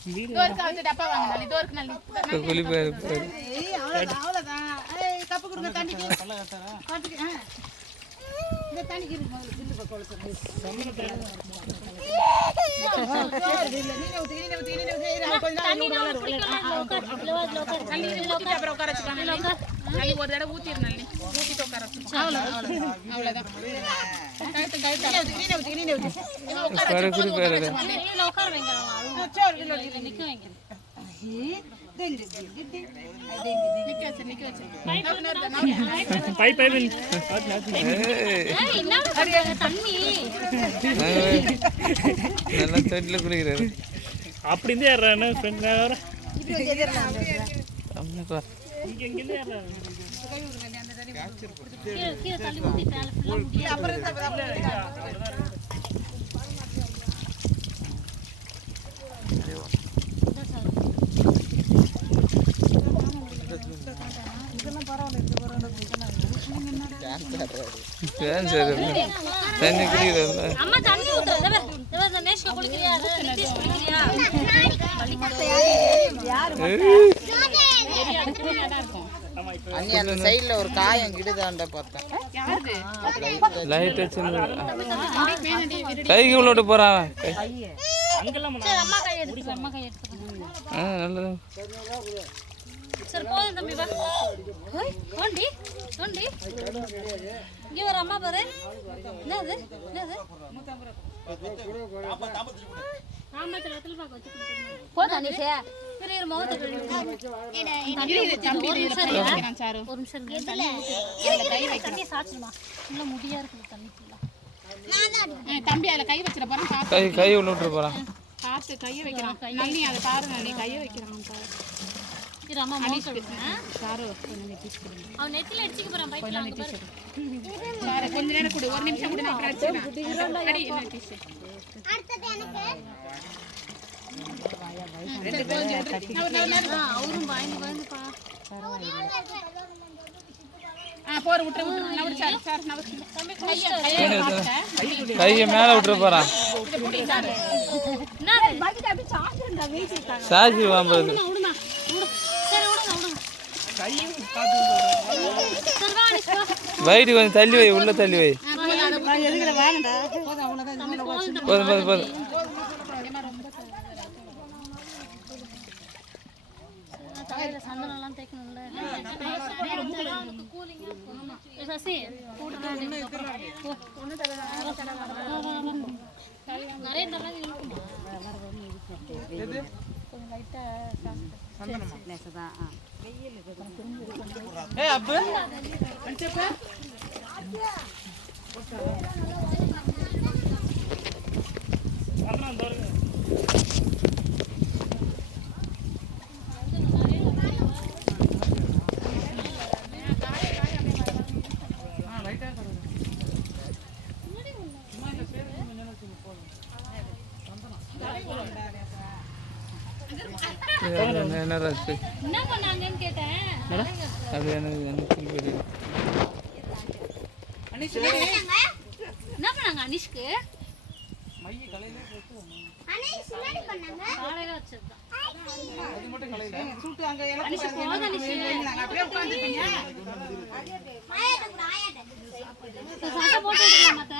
டோருக்கு வந்து டப்பா வாங்க நாளை டோருக்கு நாளை குளி பேரு பேரு அவ்வளவுதான் கப்பு கொடுங்க தண்ணிக்கு பாத்துக்கு இந்த தண்ணிக்கு இருக்கு முதல்ல பில்லு பக்கம் ஒரு தடவை ஊத்திடணும் ஊத்திட்டு உட்கார அவ்வளவுதான் அப்படி அந்த சைடுல ஒரு காயம் கிடுதாண்ட பார்த்தேன் கைக்கு உள்ளோட்டு போறான் நல்லது சரி போதும் தம்பி வா ஓண்டி ஓண்டி இங்க வர அம்மா பாரு என்னது என்னது ஆமாத்துல வெத்தல பாக்க வச்சு கொடுத்துறேன் போடா நீசே பெரிய மௌத்த தம்பி ஒரு நிமிஷம் கை வை தண்ணி சாச்சிடுமா இல்ல முடியா இருக்கு தண்ணி ஃபுல்லா தம்பி அதுல கை வச்சிர போறேன் கை உள்ள விட்டு போறான் காத்து கைய வைக்கிறான் நன்னி அத பாரு நன்னி கைய வைக்கிறான் பாரு இது அம்மா மோசல்றேன் சாரு கொஞ்சம் டிஷ் கொடுங்க அவன் நெத்தில அடிச்சிக்க போறான் பைக்ல அங்க பாரு சாரு கொஞ்ச நேரம் கொடு ஒரு நிமிஷம் கூட நான் அடிச்சிடுறேன் அடி என்ன டிஷ் அடுத்து எனக்கு அவரும் பயந்து பா போற விட்டு நவடு சார் நவடு கையை மேல விட்டு போறான் சாஜி வாம்பது வயிறு கொஞ்சம் தள்ளி வை உள்ள தள்ளி வை போதும் போதும் போதும் சந்தனம்லாம் தேய்க்கணும்ல சசி நிறைய இந்த மாதிரி இருக்குமா கொஞ்சம் லைட்டா என்ன பண்ணாங்கன்னு கேட்டேன் அது என்ன பண்ணாங்க அனிஷ்க்கு காலையில வச்சிருந்தான் சட்டை போட்டு விடலாம் மத்த